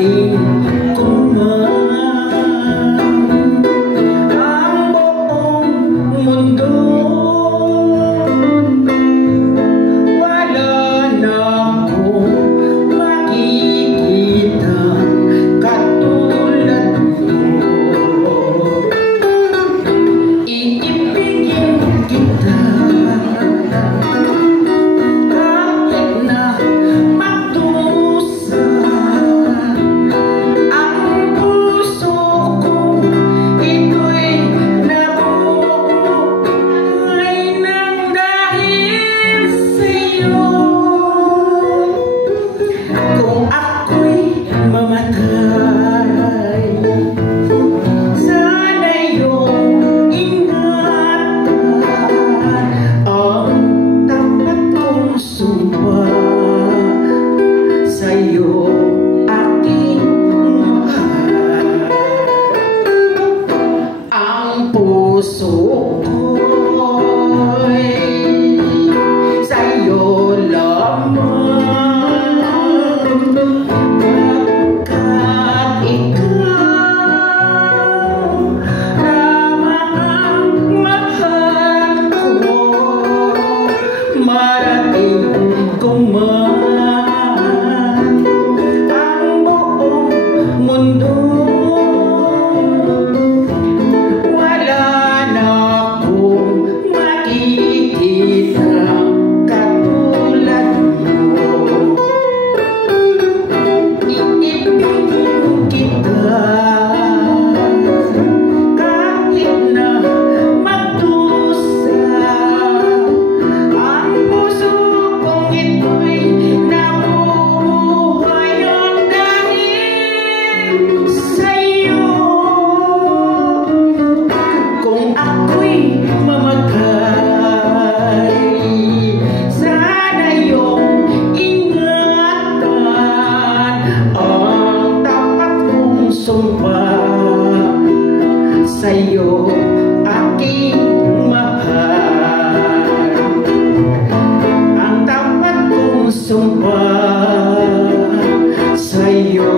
marating ko man ang buong mundo. Wala na akong makikita katulad mo. Iibigin kita mamatay. Sana iyong ingatan ang tapat kong sumpa sa'yo, aking mahal. Ang puso ko'y sa'yo lamang. Marating ko man ang buong mundo. Wala na akong makikita katulad mo. Iibigin kita kahit na magdusa. Kung ako'y mamatay, sana iyong ingatan ang tapat kong sumpa sa'yo, aking mahal. Ang tapat kong sumpa sa'yo.